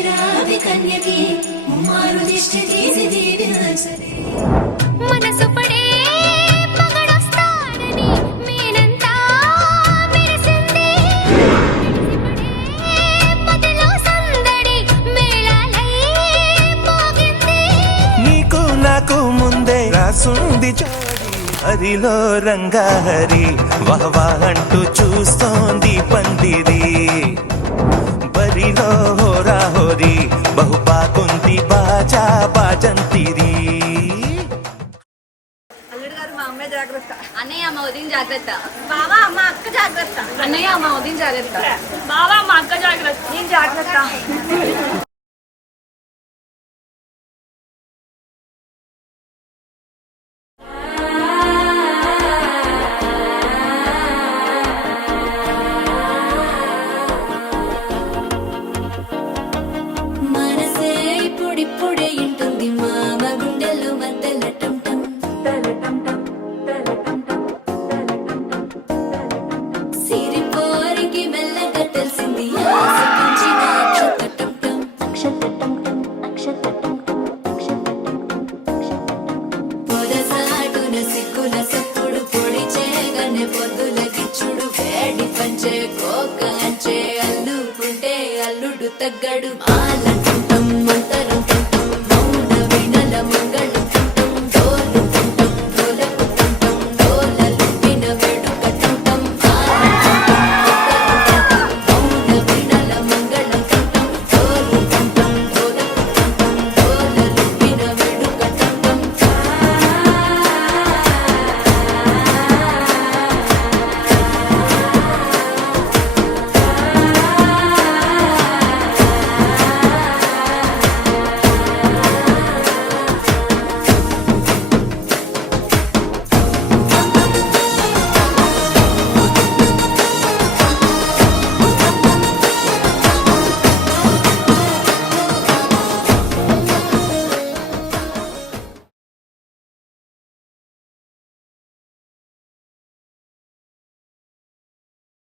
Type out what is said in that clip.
క్షీరావి కన్యకి ముమ్మారు దిష్టి తీసి దీవించదే మనసు పడే మగడొస్తాడని మేనంతా విరిసింది పదిలో సందడి మేళాలై మోగింది నీకు నాకు ముందే రాసుంది జోడి హరిలో రంగాహరి వహవా అంటూ చూస్తోంది పందిరి బరిలో హోరా హోరి బహుబాకుంది బాజా బాజంతిరి. అల్లుడు గారు మా అమ్మాయి జాగ్రత్త, అన్నయ్య అమ్మ ఉదయం జాగ్రత్త, బావా అమ్మ అక్క జాగ్రత్త, అన్నయ్య అమ్మ ఉదయం జాగ్రత్త, బావా అమ్మ అక్క జాగ్రత్త, నేను జాగ్రత్త. మనసే ఇప్పుడిప్పుడే ఇంటుంది మామ గుండెల్లో మధ్యల టం సిరిపోరికి మెల్లగా తెలిసింది ఆశ పెంచిన అక్షతటం పొదసాటున సిగ్గుల సప్పుడు పొడి చేయగానే పొద్దుల గిచ్చుడు వేడి పంచే కోక అంచే అల్లుకుంటే అల్లుడు తగ్గడు మాలంటుంటం మంతరం